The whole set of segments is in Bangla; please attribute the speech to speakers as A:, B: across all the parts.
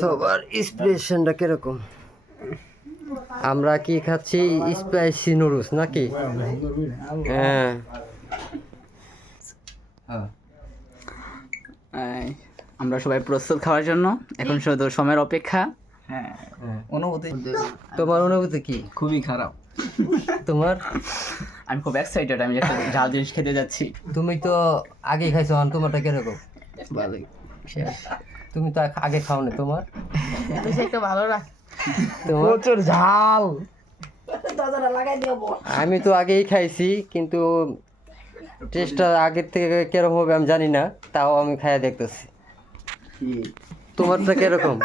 A: সবার ইন্সপিরেশনটা কীরকম? আমরা কি খাচ্ছি স্পাইসি নুডলস নাকি? হ্যাঁ।
B: আমরা সবাই প্রস্তুত খাওয়ার জন্য। এখন শুধু সময়ের অপেক্ষা। হ্যাঁ অনুভূতি।
A: তোমার অনুভূতি কি?
B: খুবই খারাপ।
A: তোমার?
B: আমি খুব এক্সাইটেড আমি একটা ঝাল জিনিস খেতে যাচ্ছি।
A: তুমি তো আগে খাইছো তোমারটা কীরকম?
B: ভালোই
A: তুমি তো আগে খাও না তোমার
C: একটু ভালো রাখ
B: প্রচুর ঝাল।
A: আমি তো আগেই খাইছি কিন্তু টেস্টটা আগের থেকে কীরকম হবে আমি জানি না তাও আমি খাইয়া দেখতেছি। তোমারটা কীরকম?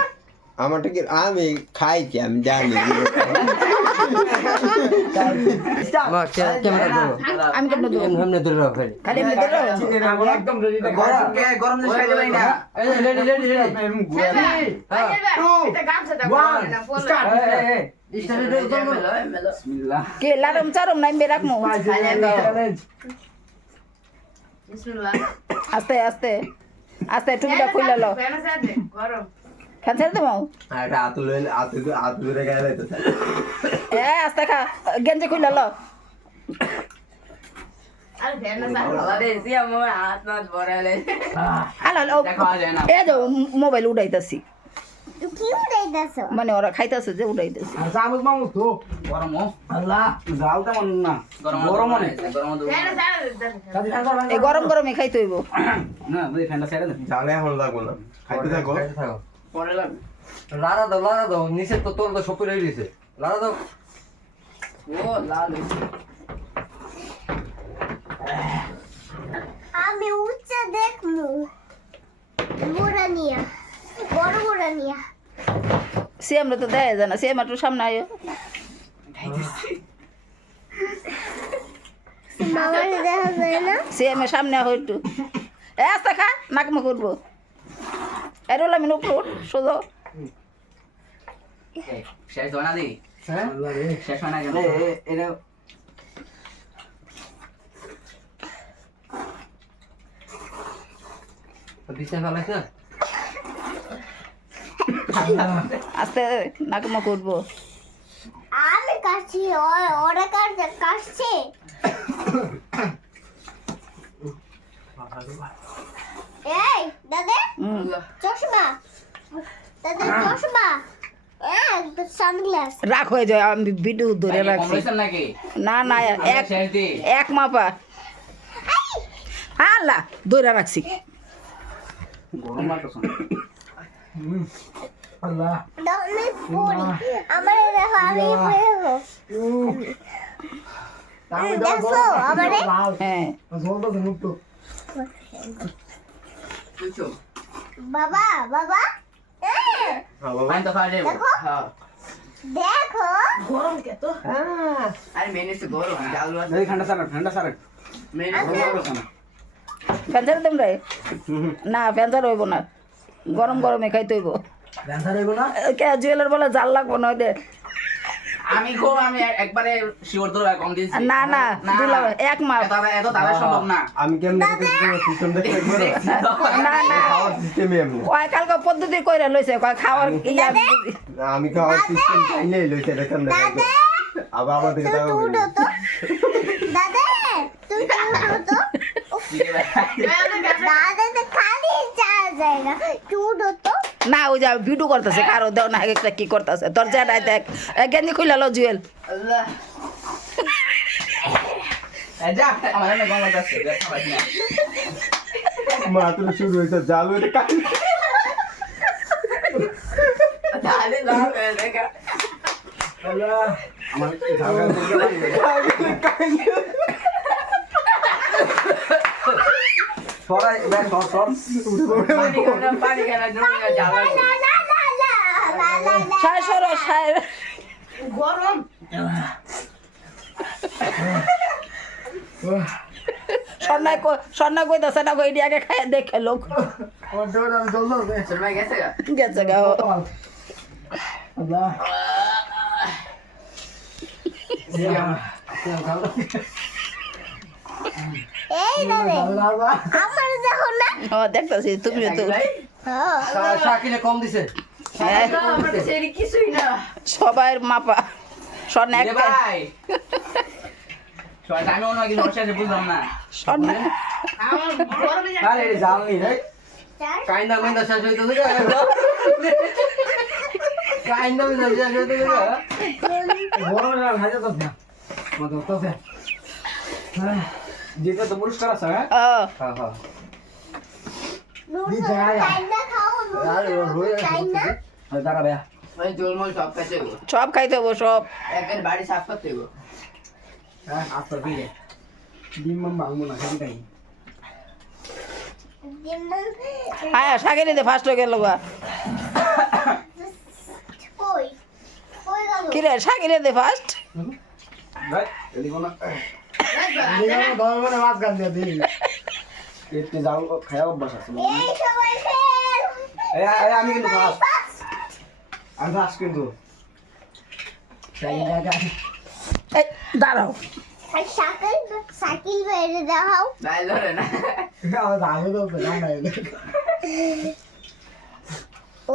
D: আমারটা কি আমি খাইছি আমি জানি।
C: আমি
A: এমনি খালি।
C: খালি এমনি
B: একদম রেডি গরম গরম জিনিস খাইতে পারি না
A: এই যে, ready. হ্যাঁ। Start it, ধরো, ধরো।
C: কে লারম চারম নাই বে রাখমু আস্তে আস্তে আস্তে টুপিটা খুলে লো
D: আর আতুল আতুল আতুল রে
C: এ আস্তে খা গেঞ্জি খুলে লো। মোবাইল উড়াইতাছি। মানে ওরা খাইতাছে যে উড়াইতাছি।
B: গরম গরম
C: খাইতে হইব।
D: এখন লাগবো না। খাইতে থাকো।
B: পরে লাগবে।
A: লাড়া দাও লাড়া দাও নিচে তো তোর তো সব করে দিয়েছে লাড়া দাও।
B: ও লাল
E: আমি উচ্চ দেখলু নিয়া বড় নিয়া।
C: তো দেয় জানা সে একটু সামনে আয়ো।
E: মামার দেখা
C: সে আমি সামনে আহ একটু। এ আস্তে খা নাক মুখ উঠবো এর হলো আমি উপর
B: এই, শেষ হয় না দি।
A: হ্যাঁ?
B: শেষ হয় না কেন?
A: এটা
C: আস্তে নাক মুখ উঠবো।
E: আমি কাটছি ওরা কাটছে কাটছে। এই দাদা? চশমা। দাদা চশমা। সানগ্লাস।
C: হয়ে যায় আমি ভিডিও ধরে রাখছি। না না এক এক মাপা। আল্লাহ ধরে রাখছি।
B: গরম লাগতেছে
E: আমি পড়ি। আমার দেখো আমি পড়ব দেখো আমারে
C: হ্যাঁ
B: বুঝছ
E: বাবা বাবা। হ্যাঁ,
B: তো খাওয়া যাব।
E: দেখো।
B: হ্যাঁ। আরে মেনে তো গরম জাল এই ঠান্ডা সারা ঠান্ডা সারা মেনে গরম না।
C: ফ্যান ছাড়ে তোমরা না ফ্যান ছাড়া হইব না। গরম গরমে খাইতে হইব। কে জুয়েলের বলে জাল লাগবো না ওদের
B: আমি খুব আমি একবারে শিওর ধরে কম দিয়েছি।
C: না না দিলাম এক মাপ
B: এত এত তারা সম্ভব না।
D: আমি কেমনে সিস্টেম একবার
C: না না।
D: খাওয়ার সিস্টেমই এমনি।
C: কয় কালকে পদ্ধতি কইরা লইছে? কয় খাওয়ার ইয়া
D: আমি খাওয়ার সিস্টেম চাইলেই লইছে দেখেন না আবার আমার দিকে
E: তো দাদা! তুই তো দাদা না
C: ওই যে ভিডিও করতেছে কারও দেও না একটা কি করতেছে। দরজা নাই দেখ। এ, গেঞ্জি খুলে লো জুয়েল।
B: যা আমার না গরম লাগছে দেখা পাই না
D: মা তুমি শুরু হয়েছে জাল আমার
A: সরাই ব্যাগ সর সর।
C: সায় সরো সায় সন্ন্যায় কই সন্ন্যায় না কই আগে খায় দেখে লোক।
B: গেছে গা
C: ও।
E: এই দাদা আমার দেখো না।
C: ও দেখতাছি তুমিও তো।
E: হ্যাঁ
A: শাকিলে কম দিছে।
C: হ্যাঁ। সবাই মাপা। স্বর্ণ
B: এ ভাই। আমি অন্য কিছু বসে বুঝলাম না।
C: স্বর্ণ
B: আরে এটা রে।
A: কাইন্দা মাইন্দা শেষ হইতে থাকে কাইন্দা মাইন্দা শেষ হইতে
B: আছে হ্যাঁ।
C: ও
A: হ্যাঁ হ্যাঁ।
E: খাও
A: আরে ওর হয়ে
B: দাঁড়া ভাইয়া।
C: সব খাইতে হব। সব
B: বাড়ি সাফ করতে হইব হ্যাঁ আস্তে ধীরে ডিম ভাঙবো না খালি তাই
C: হ্যাঁ শাকে নিতে ফার্স্ট হয়ে গেল গা।
E: কই? কই গেল?
C: কি রে শাকে নিতে ফার্স্ট
B: ভাই এদিকে না একটু জাল খাওয়া অভ্যাস আছে আমি কিন্তু ফাস্ট আমি ফাস্ট কিন্তু
C: দাঁড়াও
E: সাইকেল বেড়ে দাও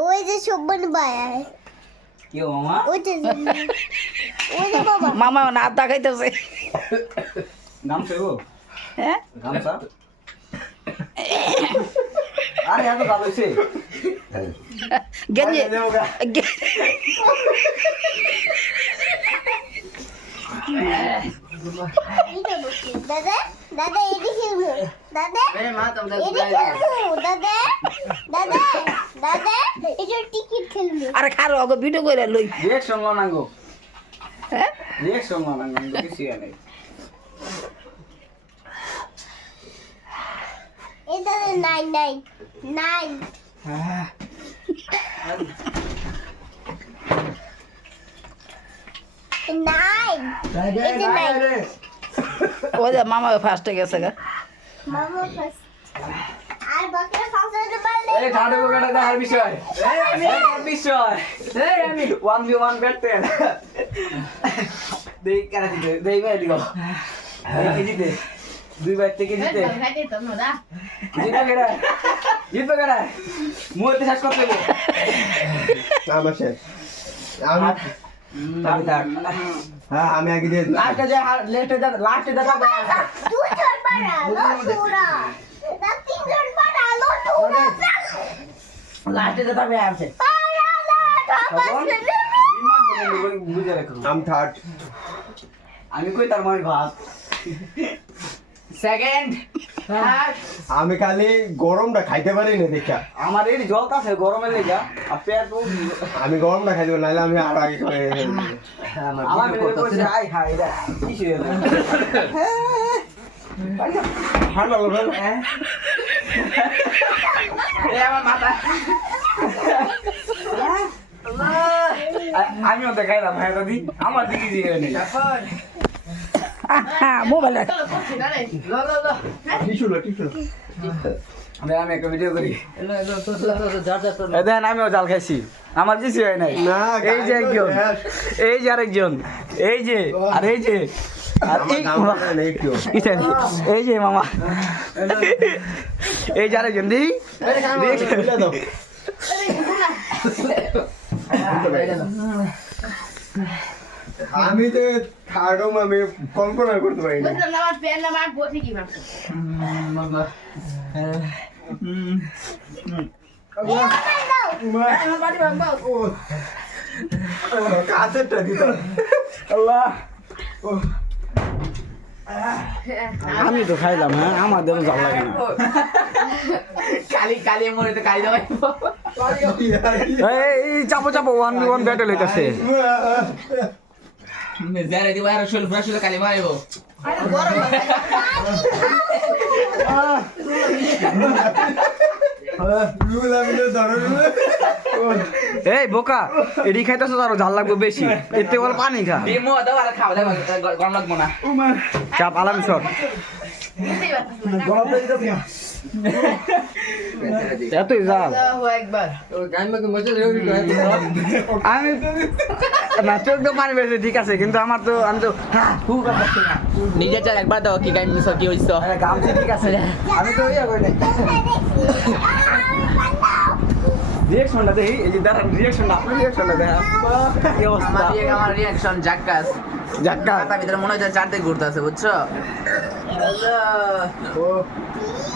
E: ওই যে শোভন
B: ও মামা
C: না আদা খাইতেছে।
B: গামছা গো
C: হ্যাঁ
B: গামছা? আরে এত ভালো হইছে।
C: গেঞ্জি গে-
E: এইটা বসি দাদা দাদা এটি দাদা দাদা দাদা দাদা এটা টিকিট খেলব।
C: আরে খারো ওকে ভিডিও করে লই।
B: রিঅ্যাকশন লো নাঙ্গো
C: হ্যাঁ
B: রিঅ্যাকশন লো নাঙ্গো কিছু নাই।
E: এই দাদা নাইন নাইন নাইন নাইন এটা নাইন
C: ও যে মামা ফার্স্টে গেছে গা
E: মামা ফার্স্ট আর বাকি ফার্স্ট হতে পারলে
B: এই ঠাডে বগাটা দেখার বিষয়। এই আমি বিষয়। এই আমি 1v1 ব্যাটতে দেই কারা দিতে দেই ভাই জিতে দুই বাইর থেকে জিতে জিতে কেডা? জিতে কেডা? মুহূর্তে শেষ করতে
D: আমার শেষ। আমি
B: আমি তার
D: হ্যাঁ আমি আগে দিয়ে
B: লাস্টে যা লেটে যা লাস্টে যা
E: দুই জন পাড়ালো সুরা। তা তিন জন পাড়ালো সুরা।
B: লাস্টে যা তবে আছে
D: আম থার্ড
B: আমি কই তার মানে ভাত? সেকেন্ড
D: আমি খালি গরমটা খাইতে পারি না দেখা।
B: আমার এই জল আছে গরমের লেগা আর পেট
D: আমি গরমটা খাইতে পারি নাহলে আমি আরও আগে করে ফেলব।
B: আমার মেয়ে কইছে আই হাই দা কি শুয়ে
D: ঠান্ডা লাগবে
B: আমার মাথা। আমিও দেখাইলাম হ্যাঁ দাদি। আমার দিকে দিয়ে নেই
C: হ্যাঁ মোবাইল
B: আমি আমি একটা ভিডিও করি। দেখেন আমিও জাল খাইছি। আমার কিছু হয় নাই। এই যে একজন এই যে আরেকজন এই যে আর এই যে এই যে মামা। এই যে আরেকজন দি।
D: দাও। আমি তো থার্ড আমি কল্পনা করতে পারি না। কাছেরটা দিত
B: আল্লাহ আমি তো খাইলাম হ্যাঁ আমার দেবো জল লাগে না।
F: কালি কালি মনে তো কালি দেওয়াই
B: এই এই চাপো চাপো ওয়ান ওয়ান ব্যাটেল হইতাছে।
F: যারা দিব আর শোল ফ্রেশ হলে কালি মারিব
B: এই বোকা এডি খাইতেছ আরও জাল লাগবে বেশি। এতে বল পানি খা।
F: ডিমো দাও আর খাওয়া দাও গরম লাগবো না।
B: চাপ আলাম শট। এতই জাল। আমি না চোখ তো পানি বেশি ঠিক আছে কিন্তু আমার তো আমি তো
F: নিজের চাল একবার দাও কি গাই মিস কি হইছ?
B: আরে গামছি ঠিক আছে। আমি তো ইয়া করি রিয়াকশনটা দেখি এই যে দাঁড়ান রিয়াকশনটা আপনার রিয়াকশনটা দেখা কি অবস্থা?
F: আমার রিয়া- আমার রিয়াকশন জাক্কাস।
B: জাক্কা
F: তার ভিতরে মনে হচ্ছে চারটে ঘুরতে আছে বুঝছ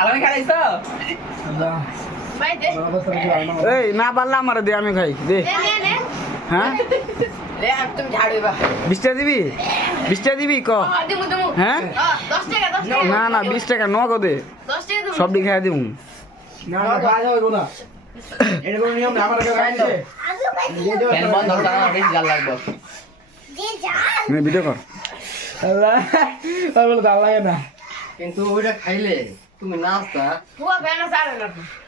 F: আলাদা খাইছো?
B: এই না পারলে আমার দে আমি খাই দে। হ্যাঁ? বিশটা দিবি? বিশটা দিবি ক? হ্যাঁ? না না বিশ টাকা নগদে সবটি খাই দিব
F: বন্ধ করো। জাল
E: যে জাল
B: ভিডিও কর
A: কিন্তু ওইটা খাইলে তুমি নাস্তা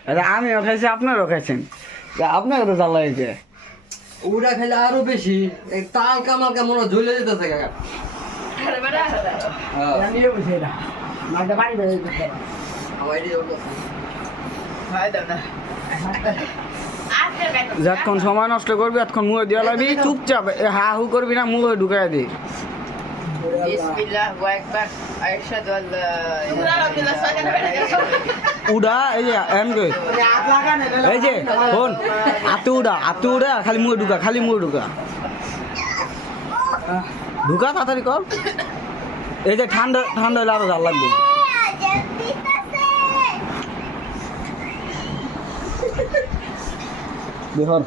B: আরে আমিও খাইছি আপনারও খাইছেন। তা আপনাকে তো জ্বালা হয়েছে
A: ওটা খাইলে আরও বেশি এই তাল কামাল কেমন ঝুলে যেতেছে কাকা হ্যাঁ।
B: যতক্ষণ সময় নষ্ট করবি এতক্ষণ মুখে দিয়ে লাগবি চুপচাপ এ হা হু করবি না মুখে ঢুকাই দি উড়া এই যে এম কে এই যে শোন আতু উড়া আতু উড়া খালি মুখে ঢুকা খালি মুখে ঢুকা। ঢুকা তাড়াতাড়ি কর। এই যে ঠান্ডা ঠান্ডা হলে আরও জাল লাগবে। দেখুন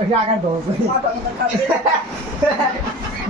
B: এই এই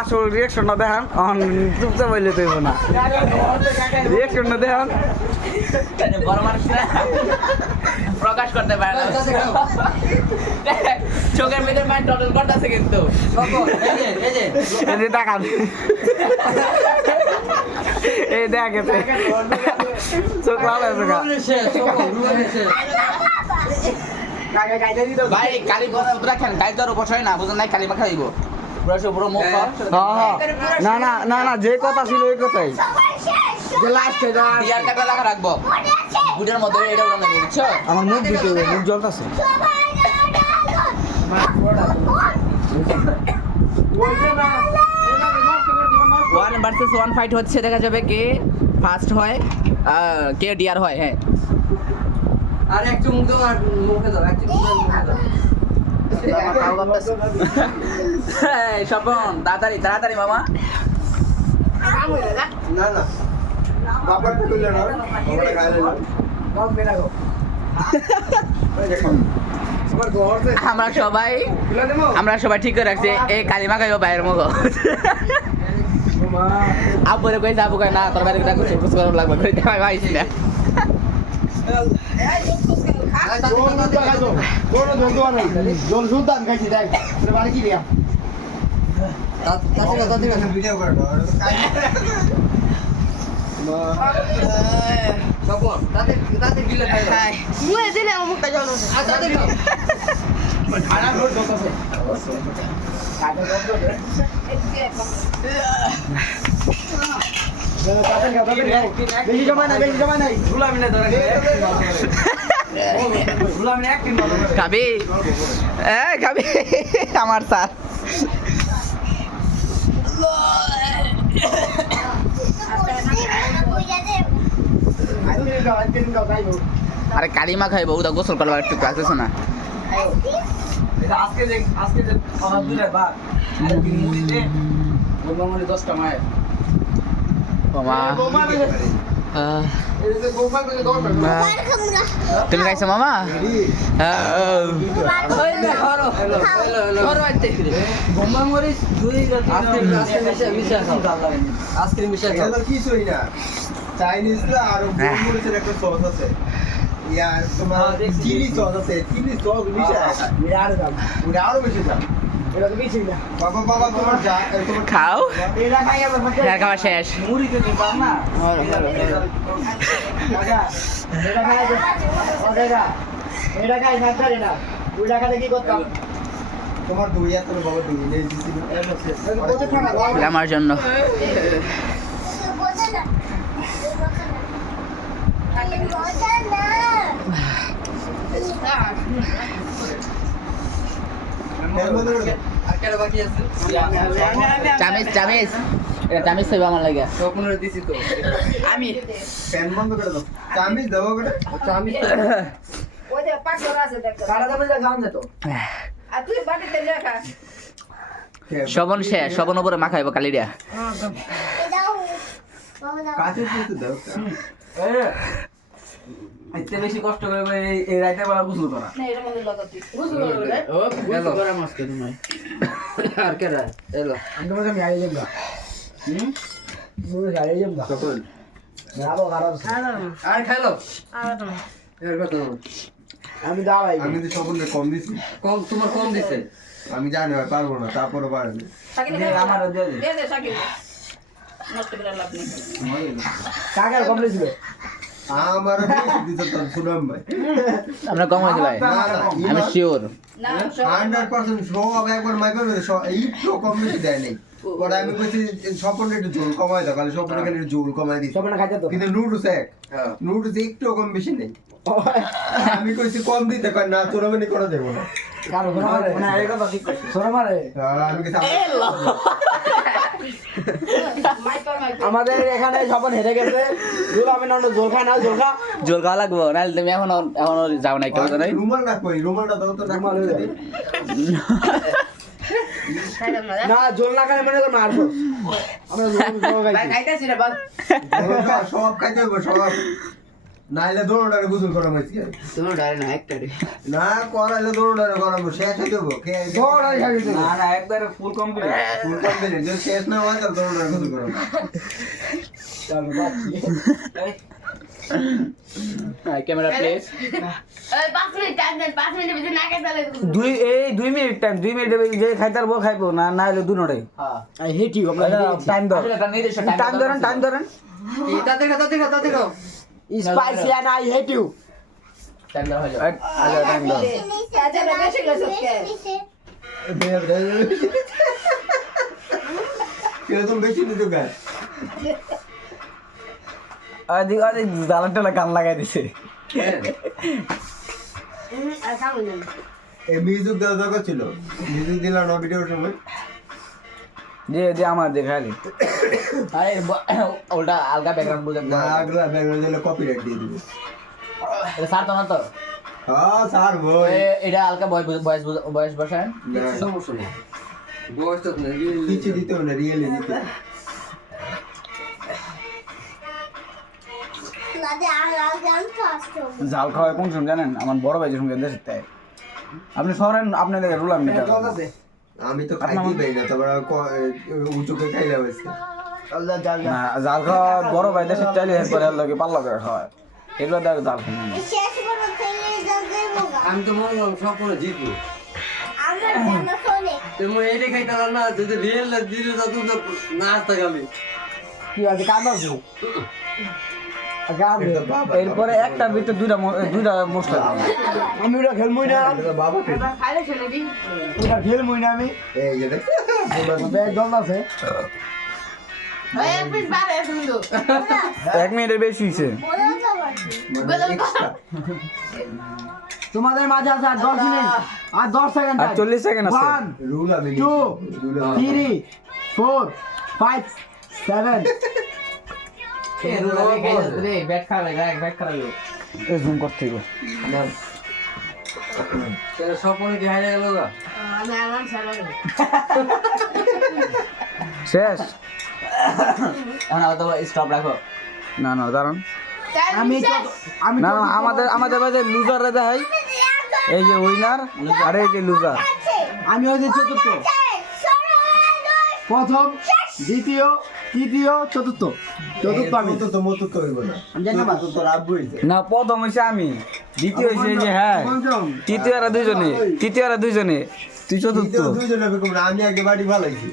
B: আসল রিয়াকশনটা দেখান। অন চুপচাপ বললে তৈব না। দেখান
F: মানুষ না প্রকাশ করতে পারে না। চোখের ভিতরে মাইন্ড টটল করতেছে কিন্তু।
A: এই যে এই যে
B: এই যে দেখান এই দেখ চোখ লাল হয়েছে গা।
A: রুবেলের শেষ, তখন রুবেলের শেষ।
F: ভাই কালি তো হয় না নাই কালি মাখা দিব পুরো সব পুরো মুখ
B: হ্যাঁ, হ্যাঁ। না না না না যে কথা ছিল ওই কথাই।
F: ইয়ার কাটা রাখা রাখব। বুটের মধ্যে এটা উড়ানো বুঝছ?
B: আমার মুখ দিতে হবে, মুখ জ্বলতেছে।
F: ওয়ান ভার্সেস ওয়ান ফাইট হচ্ছে দেখা যাবে কে ফার্স্ট হয় কে ডিয়ার হয় হ্যাঁ।
A: আর এক চুমুক দাও আর মুখে দাও এক চুমুক দাও মুখে দাও।
F: স্বপন তাড়াতাড়ি তাড়াতাড়ি মামা।
D: না
F: আমরা সবাই আমরা সবাই ঠিক করে রাখছি। এই কালিমা খাইব বাইরের মুখ আব্বুরে আব্বু কয় না তোর বাইরে লাগবে কই না।
A: তা- তাতে না, তাতে না।
D: ভিডিও করে
A: তখন তাতে তাতে গিলে খাই দাও। আর তাতে খাও।
B: বেশি সময় নাই বেশি সময় নাই
F: খাবি এ খাবি আমার স্যার আরে কালিমা খাইব ওটা গোসল করবার একটু আসতেছে না
B: আজকে আজকে দশটা মায়ের
F: তুমি খাইছো মামা হ্যাঁ,
A: বোম্বা মরিচ দুই আজকে আজকে মিশা মিশা খাও আজকে মিশা খাও
D: এটা কিছুই না চাইনিজ তো আর একটা সস আছে তোমার চিলি সস আছে চিলি সস মিশা ওটা আরও বেশি দাম
F: খাও। খাওয়া শেষ। আমার জন্য। এটা চামিচ থাকবে আমার লাগে।
A: স্বপ্ন দিছি তো
F: আমি।
D: ফ্যান বন্ধ করে দাও। চামিচ দেবো করে।
C: ওই যে পাকড় আছে দেখো আর তুই বাটিতে লেখা
F: শবন শেষ শবন উপরে মাখাইব কালিরিয়া
E: দাও
D: কাছে দাও
B: এতে বেশি কষ্ট করে করে এই- রাইতে বেলা গোসল করা।
C: না এর মধ্যে লাগাতি
A: হ্যালো আর কেন এলো।
D: তখন?
A: আর খাইলো এর কথা না।
D: আমি তো সকলকে কম দিছি।
A: কম তোমার কম দিছে?
D: আমি জানি ভাই পারব না তারপরে পারেনি
B: দে, আমারও দিয়ে দে।
C: সাকিব নষ্ট করে লাভ নেই।
D: আমার দিছে তোর সুনাম ভাই।
F: আমরা কম আমি শিওর
C: না
D: হান্ড্রেড পার্সেন্ট সব একবার মাইপে মেরে একটু কম বেশি দেয় নেই। পরে আমি স্বপনে একটু জোল কমাই দাও স্বপনে খালি জোল কমাই দিই কিন্তু নুডলস এক।
A: হ্যাঁ।
D: নুডলস একটু কম বেশি নেই। আমি কইছি কম দিতে কয় না চোরামানি করে দেবো না।
B: ঠিক
D: আমি কইছি
B: আমাদের এখানে সপন হেরে গেছে। জোল আমি না জোল খাই না জোল খা।
F: জোর খাওয়া লাগবো নাহলে তুমি এখন এখন যাও না কেউ নাই
D: রুমালটা কই রুমালটা দাও তো রুমাল
C: খাইলাম না
B: না জোল না খাই মনে কর মারবো। আমরা জোল খাইছি
D: সব খাইতে হবে সব। নাইলে দোনোটারে গুসল করা মাইছি না করাইলে দোনোটারে করাবো শেষ হয়ে দেবো
B: না না একবার ফুল কমপ্লিট
D: ফুল কমপ্লিট যদি শেষ না হয় তাহলে দোনোটারে গুসল করাবো
F: ক্যামেরা প্লেস
E: না
B: দুই এই দুই মিনিট টাইম দুই মিনিট যে খাইতার বউ খাইবো না না হলে দু নড়ে হেঁটি টাইম ধর। টাইম ধরেন টাইম ধরেন।
D: Spicy
B: and I hate you গান লাগাই দিছে।
D: মিউজিক দেওয়া দরকার ছিল। মিউজিক দিলাম না ভিডিওর সময়
B: যে যে আমার দেখালি
F: আরে ওটা আলগা ব্যাকগ্রাউন্ড বুঝে
D: না। আগলা ব্যাকগ্রাউন্ড দিলে কপিরাইট দিয়ে দিবে।
F: এটা স্যার তো না তো?
D: হ্যাঁ স্যার বই
F: এ- এটা হালকা বয়স বয়স বয়স বসায়?
D: না,
A: সমস্যা নেই। বয়স তো নেই
D: কিছু দিতে হবে। না রিয়েলি দিতে।
E: না যে
B: জাল খাওয়া কোন সময় জানেন? আমার বড় ভাইয়ের সঙ্গে দেশে তাই। আপনি শহরেন আপনি দেখে রুলাম নিতে
D: আমি তো খাইতে পাই না তারপর উঁচুকে খাইলে হয়েছে।
B: জাল খাওয়া বড় ভাই দেশে চাইলে করে পাল্লা করে খাওয়ায়। এগুলো দেখ জাল
E: করে
A: আমি তো মনে করলাম জিতবো।
E: আমার জানা ফোনে
A: তুমি এইটা খাইতে না যদি রিয়েল দিলে তো তুমি তো নাচতে গেলি।
B: এরপরে একটা ভিতরে দুইটা দুইটা মশলা আমি ওটা খেলবই না। ওটা খেলবই না আমি। আছে।
C: এক শুনতো
B: এক মিনিটের বেশি হয়েছে। তোমাদের মাঝে আছে আর দশ মিনিট। আর দশ সেকেন্ড আর চল্লিশ সেকেন্ড আছে। Two
F: three four five seven
B: zoom করতে শেষ।
F: এখন আবার তো স্টপ রাখো।
B: না না দাঁড়ান।
G: আমি
H: আমি
B: না না আমাদের আমাদের বাজে লুজাররা দেখাই। এই যে উইনার আর এই যে লুজার
H: আমি হচ্ছে চতুর্থ। প্রথম দ্বিতীয় তৃতীয় চতুর্থ। চতুর্থ আমি। মতুর্থ হইব না। জানি না
B: প্রথম হয়েছে আমি। দ্বিতীয় হয়েছে যে হ্যাঁ। তৃতীয় এরা দুইজনে। তৃতীয় এরা দুইজনে। তুই চতুর্থ।
H: দুইজন আমি আগে বাড়ি ভালাইছি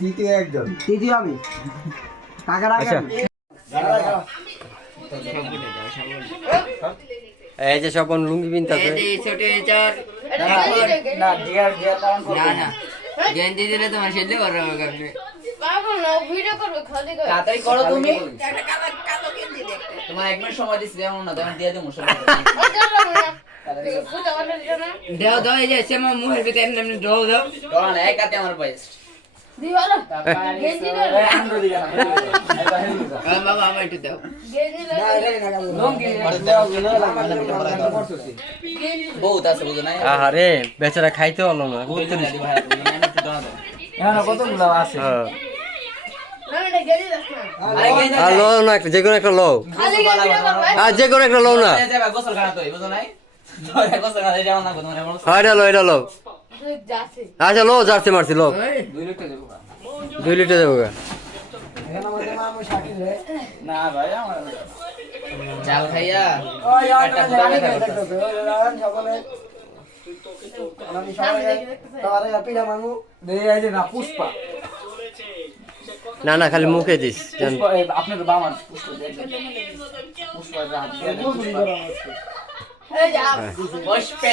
H: তৃতীয় একজন। তৃতীয় আমি। কাকার আগে
B: আচ্ছা।
A: এই যে স্বপন লুঙ্গি পিনতাছে
B: না ডিয়ার ডিয়ার
F: না না। গেঞ্জি দিলে তোমার কেমনি
G: ভিডিও করবে খালি
F: তাড়াতাড়ি করো তুমি। তোমার এক মিনিট সময় দিচ্ছি যেমন না তোমার দিয়ে দেবো দেও দাও এই যে সেমা মুহের ভিতরে এমনি দাও দাও দাও না একাতে আমার বয়স।
A: আহারে বেচারা খাইতে হলো না হ্যাঁ। যে কোনো একটা লো
G: খালি ভিডিও করবে
A: আর যে কোনো একটা লো না। হ্যাঁ এটা লো এটা লো
G: তুই যাচ্ছে
A: আচ্ছা লো জার্সি মারছি লো।
F: দুই লিটার দেবো।
B: না ভাই আমার
F: খাইয়া।
B: না
A: না না খালি মুখে দিস
B: আপনার তো বাবার পুষ্পা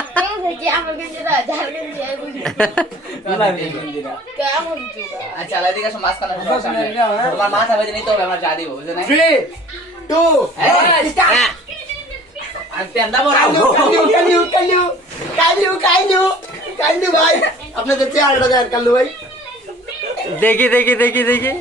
B: দেখবেন পুষ্পা রাত
G: এই যা
F: পুষ্পে
G: কেমন দেখি আমার গেঞ্জি দা যার গেঞ্জি আই বুঝি কেমন চুকা
F: আচ্ছা আলাদা দিকে মাছ খানা তোমার মাথা বেঁধে নিতে হবে আমার যা দিব বুঝো নাই
H: থ্রি টু
F: আর পেন্দা বড়
H: কালু কালু কালু কালু কালু ভাই আপনাদের চেহারাটা দেন কালু ভাই
A: দেখি দেখি দেখি দেখি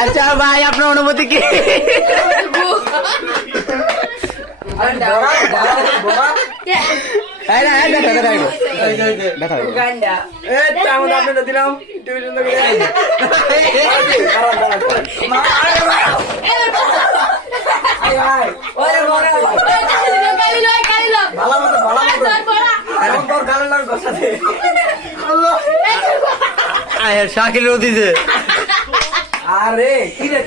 B: আচ্ছা
H: ভাই,
A: আপনার অনুমতি কি এই
B: দিলাম
A: শাকিল দিছে
B: আরে কি রে